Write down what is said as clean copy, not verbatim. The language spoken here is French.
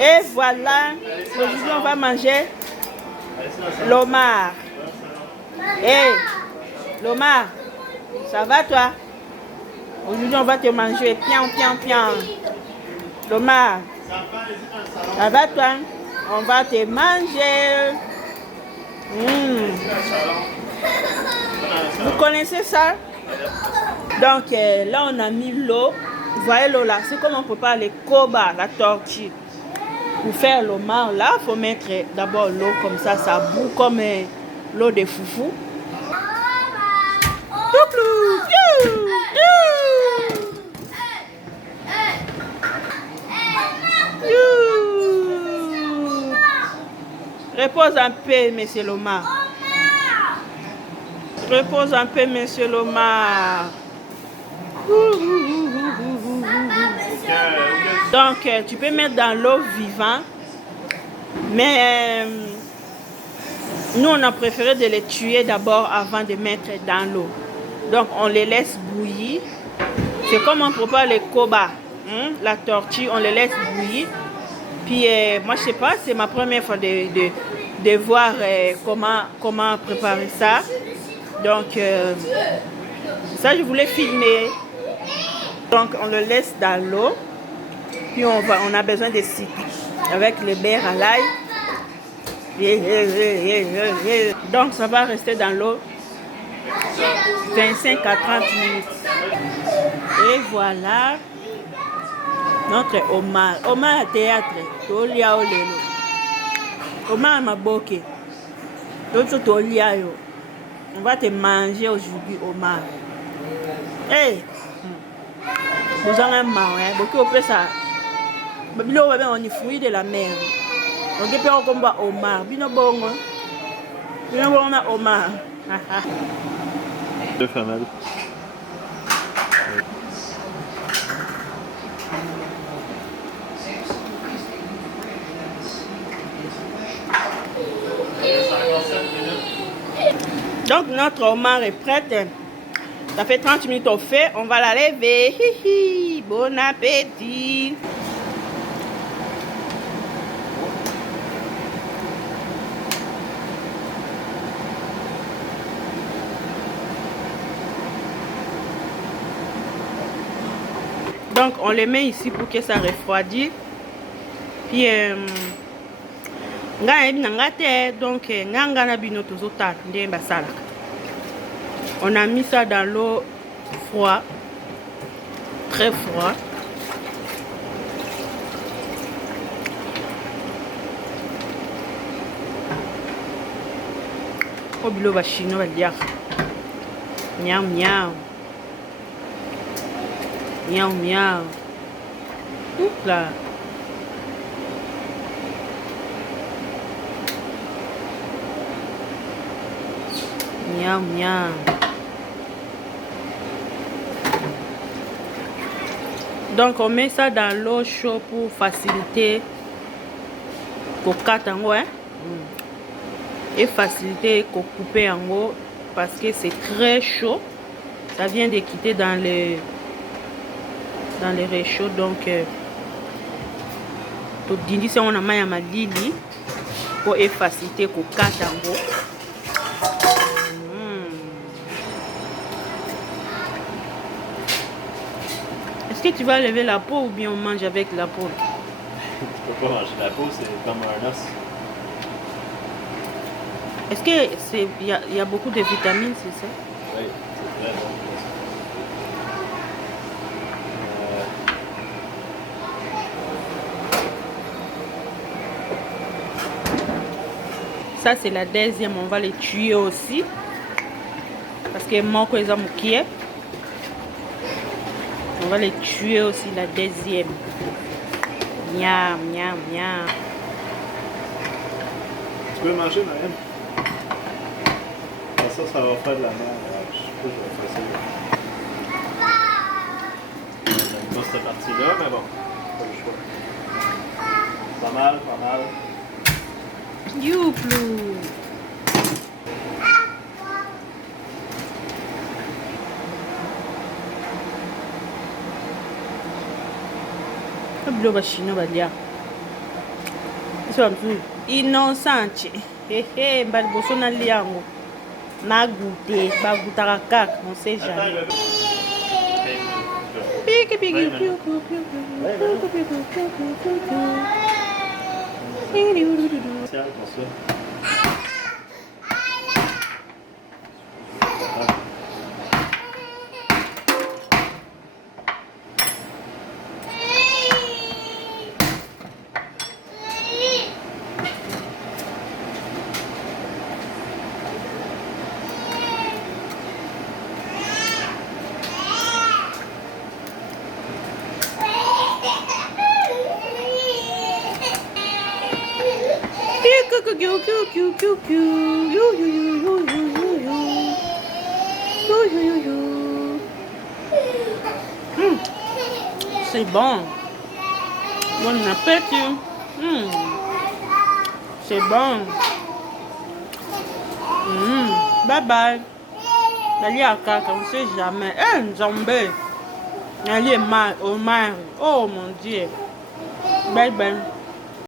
Et voilà, aujourd'hui on va manger l'homard. Hey, l'homard, ça va toi? Aujourd'hui on va te manger, pian, pian, pian. L'homard, ça va toi? On va te manger. Vous connaissez ça? Donc là on a mis l'eau. Vous voyez l'eau là, c'est comme on prépare les koba, la tortue. Pour faire l'homard là, il faut mettre d'abord l'eau comme ça bout comme l'eau de foufou. Repose un peu, monsieur l'homard. Repose un peu, monsieur l'homard. Donc, tu peux mettre dans l'eau vivante. Mais nous, on a préféré de les tuer d'abord avant de mettre dans l'eau. Donc, on les laisse bouillir. C'est comme on prépare les koba. La tortue, on les laisse bouillir. Puis, moi, je sais pas, c'est ma première fois de voir comment préparer ça. Donc, ça, je voulais filmer. Donc, on le laisse dans l'eau. Puis, on a besoin de citron avec le beurre à l'ail. Donc, ça va rester dans l'eau 25 à 30 minutes. Et voilà notre homard. Homard à théâtre. Homard à maboke. On va te manger aujourd'hui, homard. Hey! Vous en avez marre, hein? Beaucoup de ça. On est fruit de la mer. Donc, il peut y avoir homard. Bino bon. Bino bon, on a homard. Deux femelles. Donc, notre homard est prête. Ça fait 30 minutes au fait. On va la lever. Hihi. Bon appétit. Donc, on les met ici pour que ça refroidisse. Puis, donc, on a mis ça dans l'eau froide, très froid. Au bilo va chino va dire miaou miaou miaou miaou. Oups là. Miam, miam. Donc on met ça dans l'eau chaude pour faciliter coca en haut, hein? Et faciliter couper en haut parce que c'est très chaud. Ça vient de quitter dans les réchauds. Donc tout dindi si on a mis à ma lili pour faciliter coca en haut. Est-ce que tu vas lever la peau ou bien on mange avec la peau? Tu peux pas manger la peau, c'est comme un os. Est-ce que il y a beaucoup de vitamines, c'est ça? Oui, c'est très bon. Ça c'est la deuxième, on va les tuer aussi. Parce que manque les hommes qui est. On va les tuer aussi la deuxième. Miam, miam, miam. Tu peux manger, Mariam? Ça va faire de la merde. Je sais pas, je vais faire ça. J'aime pas cette partie-là, mais bon, pas le choix. Pas mal, pas mal. Youplou! Bilo va chino va dire. Innocente. Hehe, mbali boso na liango. Na goûté, ba goûtara kak, on sait jamais. C'est bon. Bon appétit. C'est bon. Bye bye. D'aller à caca, on sait jamais. Zombie. D'aller au mar. Oh mon Dieu. Bye bye.